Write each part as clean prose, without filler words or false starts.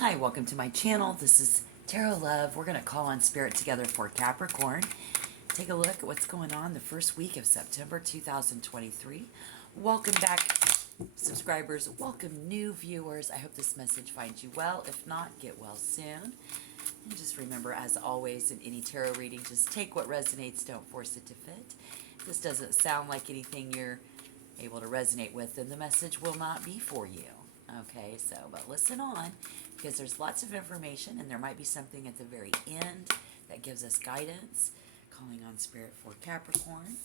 Hi, welcome to my channel. This is Tarot Love. We're going to call on Spirit together for Capricorn. Take a look at what's going on the first week of September 2023. Welcome back, subscribers. Welcome, new viewers. I hope this message finds you well. If not, get well soon. And just remember, as always, in any tarot reading, just take what resonates. Don't force it to fit. If this doesn't sound like anything you're able to resonate with, then the message will not be for you. Okay, but listen on, because there's lots of information and there might be something at the very end that gives us guidance. Calling on Spirit for Capricorn.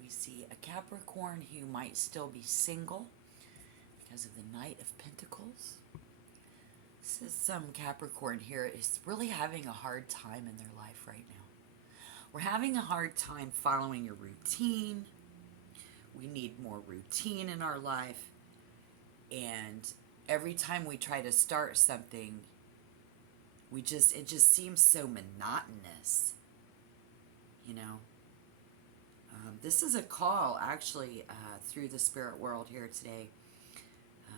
We see a Capricorn who might still be single because of the Knight of Pentacles. This is some Capricorn here is really having a hard time in their life right now. We're having a hard time following a routine. We need more routine in our life. And every time we try to start something, it just seems so monotonous, you know. This is a call, actually, through the spirit world here today,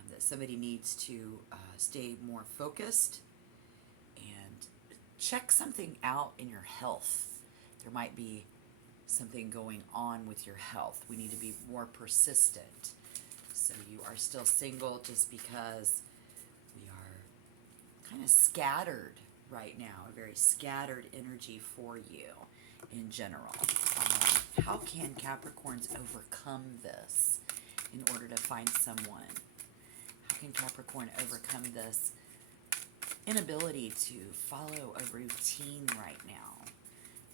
that somebody needs to stay more focused and check something out in your health. There might be something going on with your health. We need to be more persistent. So you are still single just because we are kind of scattered right now, a very scattered energy for you in general. How can Capricorns overcome this in order to find someone? How can Capricorn overcome this inability to follow a routine right now?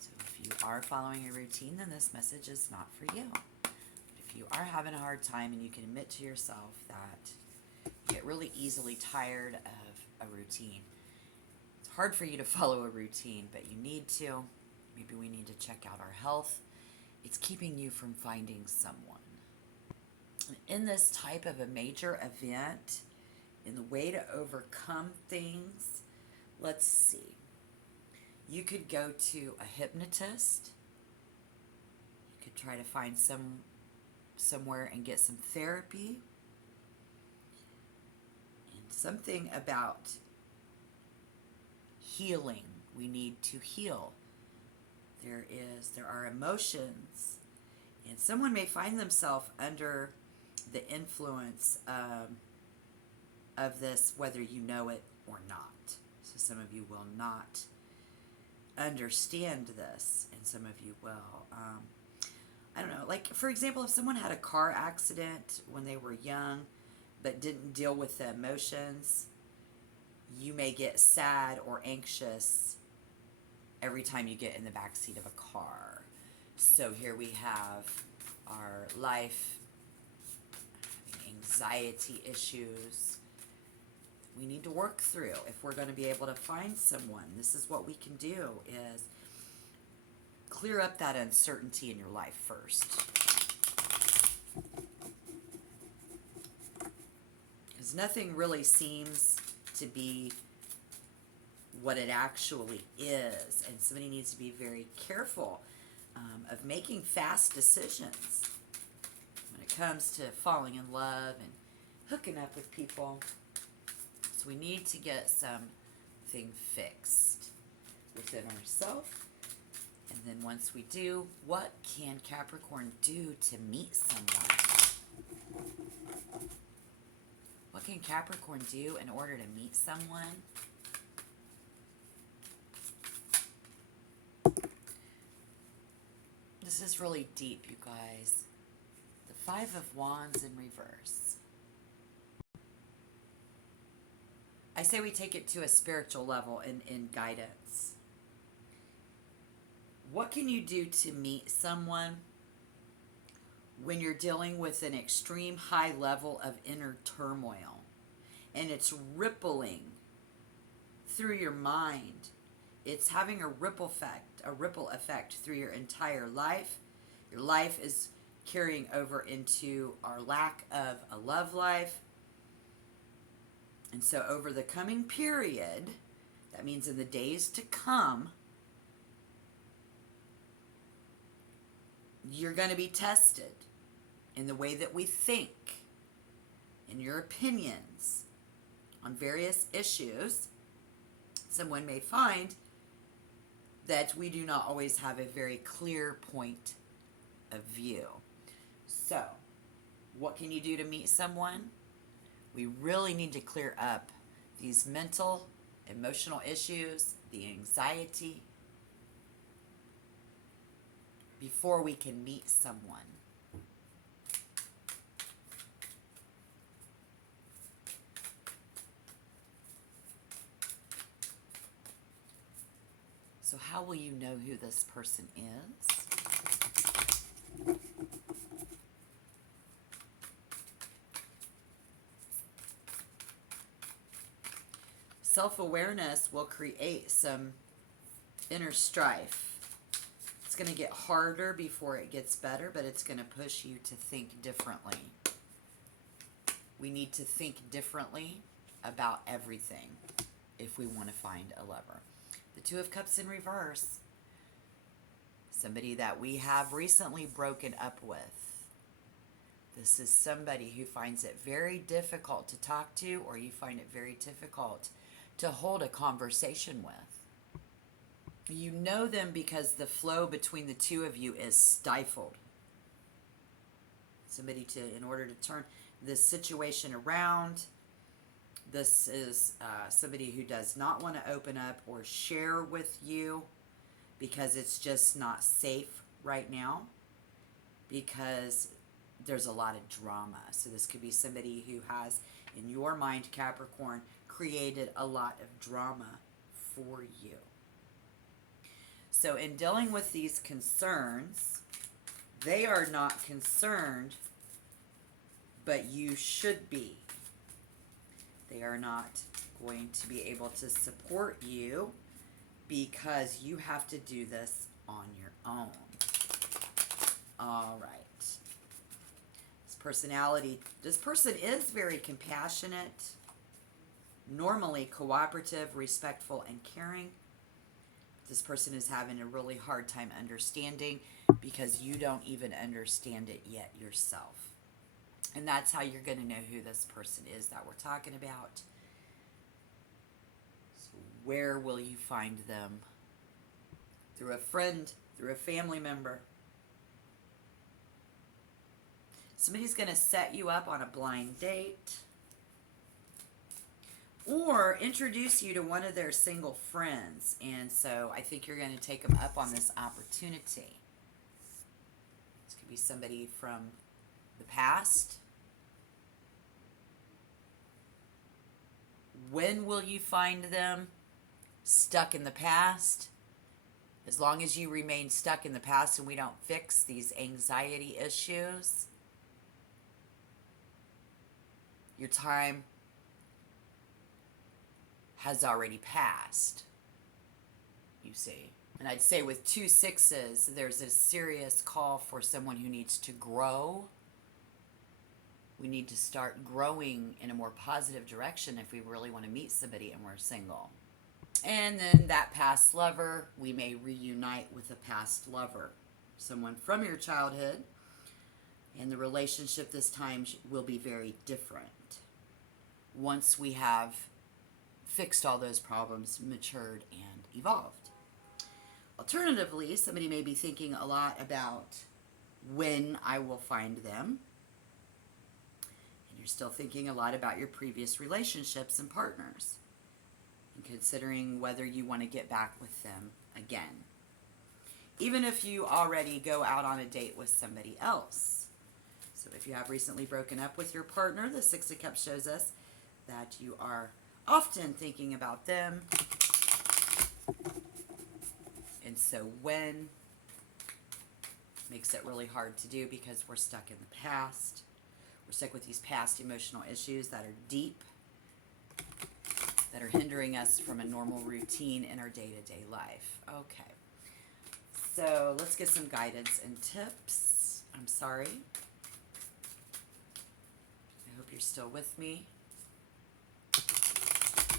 So if you are following a routine, then this message is not for you. If you are having a hard time and you can admit to yourself that you get really easily tired of a routine, it's hard for you to follow a routine, but you need to. Maybe we need to check out our health. It's keeping you from finding someone. In this type of a major event, in the way to overcome things, let's see. You could go to a hypnotist. You could try to find somewhere and get some therapy. And something about healing. We need to heal. There are emotions, and someone may find themselves under the influence of this, whether you know it or not. So some of you will not understand this, and some of you will. I don't know, like, for example, if someone had a car accident when they were young but didn't deal with the emotions, you may get sad or anxious every time you get in the backseat of a car. So here we have our life, anxiety issues we need to work through if we're going to be able to find someone. This is what we can do, is clear up that uncertainty in your life first. Because nothing really seems to be what it actually is. And somebody needs to be very careful of making fast decisions when it comes to falling in love and hooking up with people. So we need to get something fixed within ourselves. And then once we do, what can Capricorn do to meet someone? What can Capricorn do in order to meet someone? This is really deep, you guys. The Five of Wands in reverse. I say we take it to a spiritual level in guidance. What can you do to meet someone when you're dealing with an extreme high level of inner turmoil and it's rippling through your mind? It's having a ripple effect through your entire life. Your life is carrying over into our lack of a love life. And so over the coming period, that means in the days to come, you're going to be tested in the way that we think, in your opinions, on various issues, someone may find that we do not always have a very clear point of view. So, what can you do to meet someone? We really need to clear up these mental, emotional issues, the anxiety, before we can meet someone. So how will you know who this person is? Self-awareness will create some inner strife. It's going to get harder before it gets better, but it's going to push you to think differently. We need to think differently about everything if we want to find a lover. The Two of Cups in reverse. Somebody that we have recently broken up with. This is somebody who finds it very difficult to talk to, or you find it very difficult to hold a conversation with. You know them because the flow between the two of you is stifled. Somebody in order to turn this situation around. This is somebody who does not want to open up or share with you because it's just not safe right now, because there's a lot of drama. So this could be somebody who has, in your mind, Capricorn, created a lot of drama for you. So in dealing with these concerns, they are not concerned, but you should be. They are not going to be able to support you because you have to do this on your own. All right. This person is very compassionate, normally cooperative, respectful, and caring. This person is having a really hard time understanding because you don't even understand it yet yourself. And that's how you're going to know who this person is that we're talking about. So where will you find them? Through a friend, through a family member. Somebody's going to set you up on a blind date. Or introduce you to one of their single friends. And so I think you're going to take them up on this opportunity. This could be somebody from the past. When will you find them? Stuck in the past. As long as you remain stuck in the past and we don't fix these anxiety issues, your time has already passed, you see. And I'd say with 2 6s, there's a serious call for someone who needs to grow. We need to start growing in a more positive direction if we really want to meet somebody and we're single. And then that past lover, we may reunite with a past lover, someone from your childhood, and the relationship this time will be very different once we have fixed all those problems, matured, and evolved. Alternatively, somebody may be thinking a lot about when I will find them. And you're still thinking a lot about your previous relationships and partners, and considering whether you want to get back with them again. Even if you already go out on a date with somebody else. So if you have recently broken up with your partner, the 6 of Cups shows us that you are often thinking about them. And so when makes it really hard to do because we're stuck in the past. We're stuck with these past emotional issues that are deep, that are hindering us from a normal routine in our day-to-day life. Okay. So let's get some guidance and tips. I'm sorry. I hope you're still with me.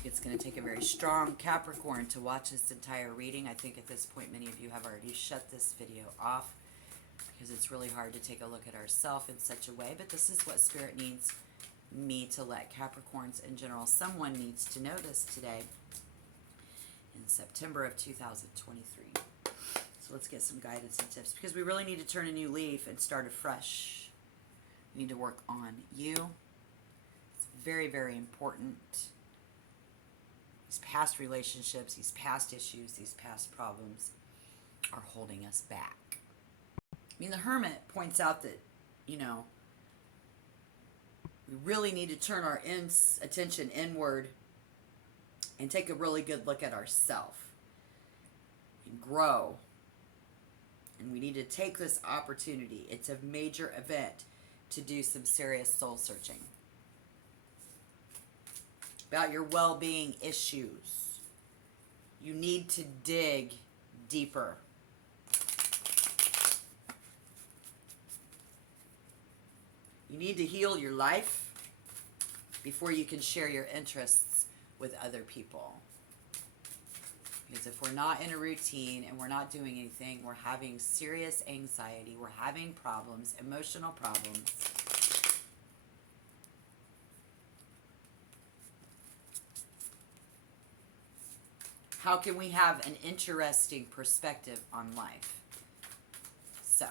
It's going to take a very strong Capricorn to watch this entire reading. I think at this point many of you have already shut this video off because it's really hard to take a look at ourselves in such a way, but this is what Spirit me to let Capricorns in general. Someone needs to know this today in September of 2023. So let's get some guidance and tips, because we really need to turn a new leaf and start afresh. We need to work on you. It's very, very important. These past relationships, these past issues, these past problems are holding us back. I mean, the Hermit points out that, you know, we really need to turn our attention inward and take a really good look at ourselves and grow. And we need to take this opportunity. It's a major event to do some serious soul searching about your well-being issues. You need to dig deeper. You need to heal your life before you can share your interests with other people. Because if we're not in a routine and we're not doing anything, we're having serious anxiety, we're having problems, emotional problems. How can we have an interesting perspective on life? So,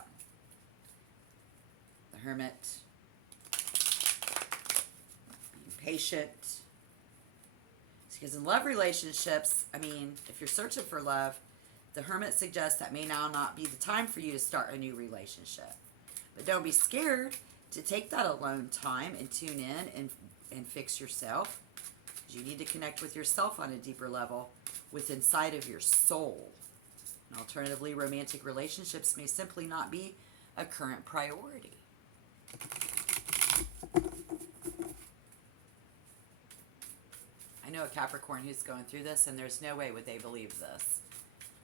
the Hermit, being patient. Because in love relationships, I mean, if you're searching for love, the Hermit suggests that may now not be the time for you to start a new relationship. But don't be scared to take that alone time and tune in and fix yourself. You need to connect with yourself on a deeper level with inside of your soul. And alternatively, romantic relationships may simply not be a current priority. I know a Capricorn who's going through this, and there's no way would they believe this.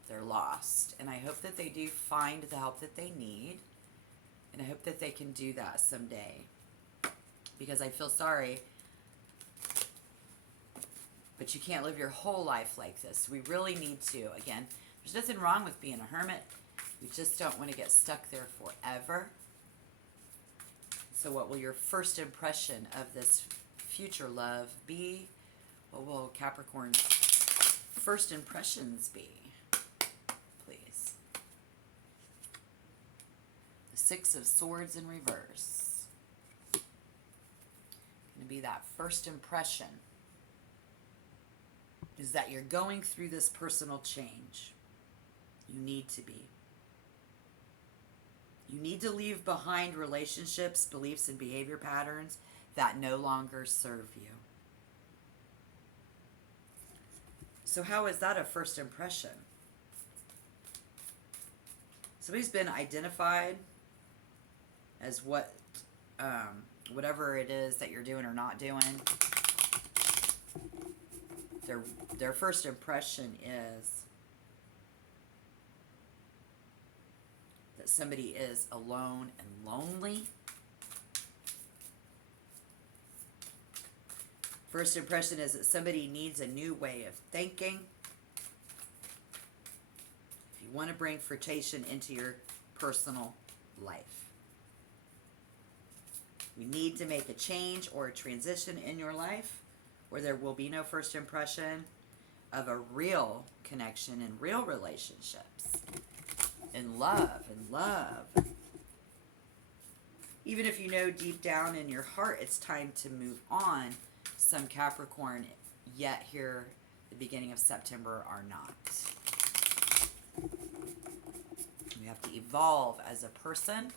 They're lost. And I hope that they do find the help that they need. And I hope that they can do that someday. Because I feel sorry, but you can't live your whole life like this. We really need to. Again, there's nothing wrong with being a hermit. We just don't want to get stuck there forever. So what will your first impression of this future love be? What will Capricorn's first impressions be? Please. The Six of Swords in reverse. Going to be that first impression is that you're going through this personal change. You need to be. You need to leave behind relationships, beliefs, and behavior patterns that no longer serve you. So how is that a first impression? Somebody's been identified as whatever it is that you're doing or not doing. Their first impression is that somebody is alone and lonely. First impression is that somebody needs a new way of thinking. If you want to bring flirtation into your personal life, you need to make a change or a transition in your life where there will be no first impression of a real connection in real relationships. In love. Even if you know deep down in your heart it's time to move on, some Capricorn yet here at the beginning of September are not. You have to evolve as a person.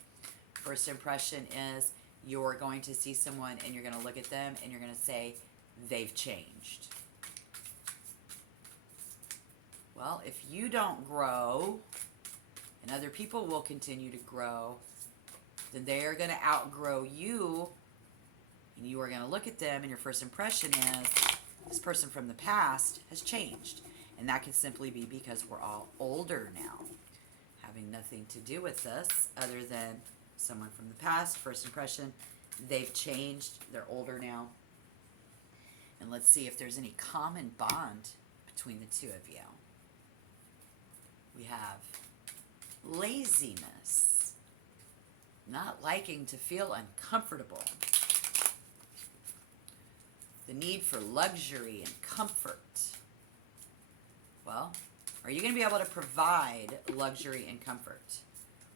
First impression is you're going to see someone and you're going to look at them and you're going to say, they've changed. Well, if you don't grow and other people will continue to grow, then they are going to outgrow you, and you are going to look at them and your first impression is this person from the past has changed. And that can simply be because we're all older now, having nothing to do with this other than someone from the past. First impression, they've changed, they're older now. And let's see if there's any common bond between the two of you. We have laziness, not liking to feel uncomfortable. The need for luxury and comfort. Well, are you going to be able to provide luxury and comfort?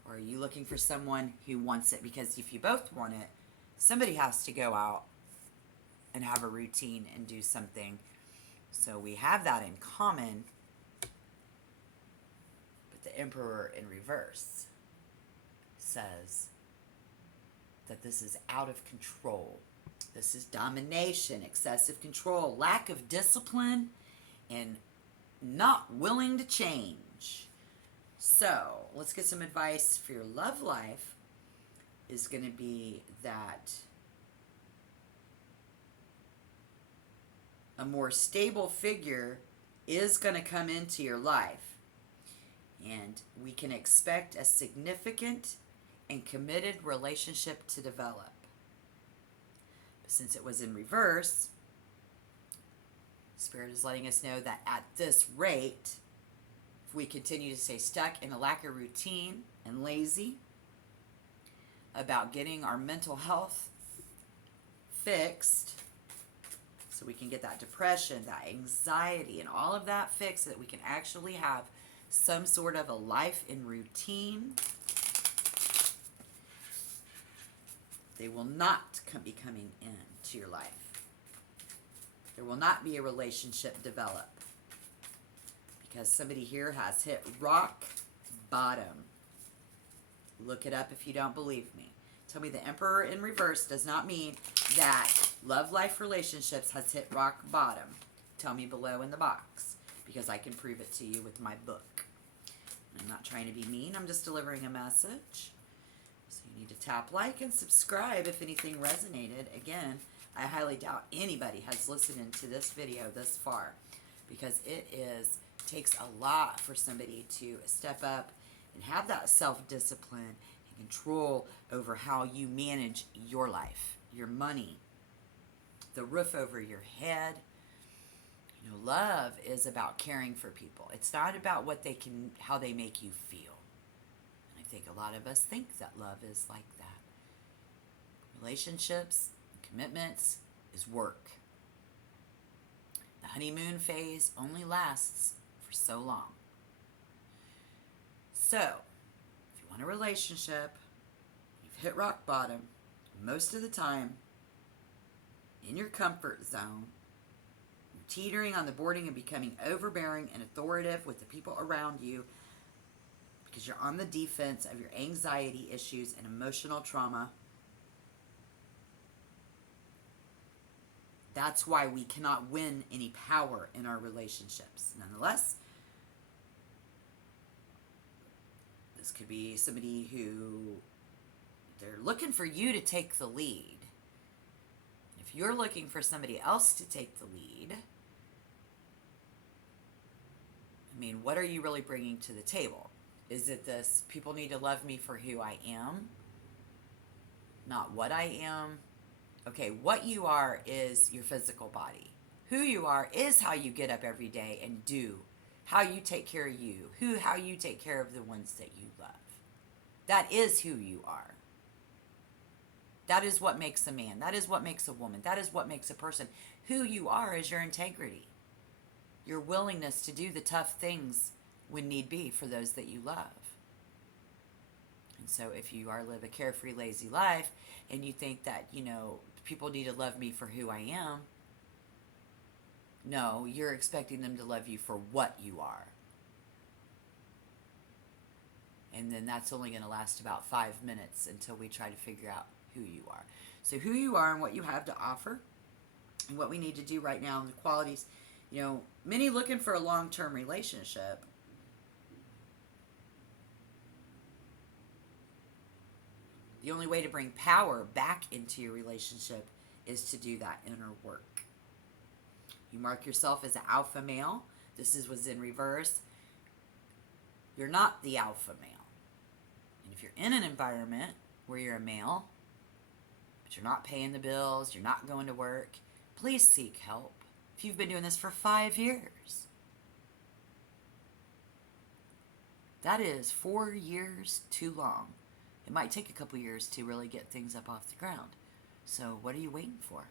Or are you looking for someone who wants it? Because if you both want it, somebody has to go out and have a routine and do something. So we have that in common. But the Emperor in reverse says that this is out of control. This is domination, excessive control, lack of discipline, and not willing to change. So let's get some advice for your love life. Is going to be that a more stable figure is going to come into your life, and we can expect a significant and committed relationship to develop. But since it was in reverse, Spirit is letting us know that at this rate, if we continue to stay stuck in a lack of routine and lazy about getting our mental health fixed, so we can get that depression, that anxiety, and all of that fixed, so that we can actually have some sort of a life in routine, they will not be coming into your life. There will not be a relationship develop, because somebody here has hit rock bottom. Look it up if you don't believe me. Tell me the Emperor in reverse does not mean that love life relationships has hit rock bottom. Tell me below in the box, because I can prove it to you with my book. I'm not trying to be mean. I'm just delivering a message. So you need to tap like and subscribe if anything resonated. Again, I highly doubt anybody has listened to this video this far, because it takes a lot for somebody to step up and have that self-discipline and control over how you manage your life, your money, the roof over your head. You know, love is about caring for people. It's not about how they make you feel. And I think a lot of us think that love is like that. Relationships, commitments is work. The honeymoon phase only lasts for so long. So, if you want a relationship, you've hit rock bottom, most of the time, in your comfort zone, you're teetering on the boarding and becoming overbearing and authoritative with the people around you, because you're on the defense of your anxiety issues and emotional trauma. That's why we cannot win any power in our relationships. Nonetheless, this could be somebody who they're looking for you to take the lead. If you're looking for somebody else to take the lead, I mean, what are you really bringing to the table? Is it this, people need to love me for who I am, not what I am? Okay, what you are is your physical body. Who you are is how you get up every day and do, how you take care of you, how you take care of the ones that you love. That is who you are. That is what makes a man. That is what makes a woman. That is what makes a person. Who you are is your integrity. Your willingness to do the tough things when need be for those that you love. And so if you live a carefree, lazy life, and you think that, people need to love me for who I am, no, you're expecting them to love you for what you are. And then that's only going to last about 5 minutes until we try to figure out who you are. So who you are and what you have to offer, and what we need to do right now, and the qualities. Many looking for a long-term relationship. The only way to bring power back into your relationship is to do that inner work. You mark yourself as an alpha male. This was in reverse. You're not the alpha male. And if you're in an environment where you're a male, but you're not paying the bills, you're not going to work, please seek help. If you've been doing this for 5 years, that is 4 years too long. It might take a couple years to really get things up off the ground. So what are you waiting for?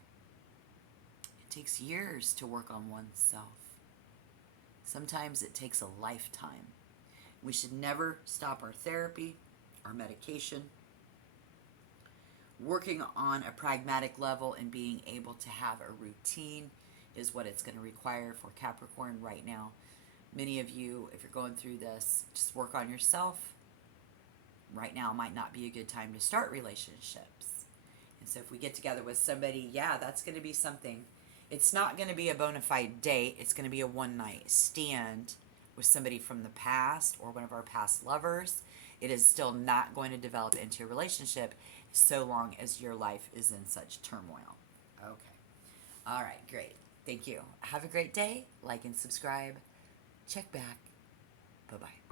It takes years to work on oneself. Sometimes it takes a lifetime. We should never stop our therapy, our medication, working on a pragmatic level and being able to have a routine is what it's going to require for Capricorn right now. Many of you, if you're going through this, just work on yourself. Right now might not be a good time to start relationships. And so if we get together with somebody, yeah, that's going to be something. It's not going to be a bona fide date. It's going to be a one-night stand with somebody from the past or one of our past lovers. It is still not going to develop into a relationship so long as your life is in such turmoil. Okay. All right, great. Thank you. Have a great day. Like and subscribe. Check back. Bye-bye.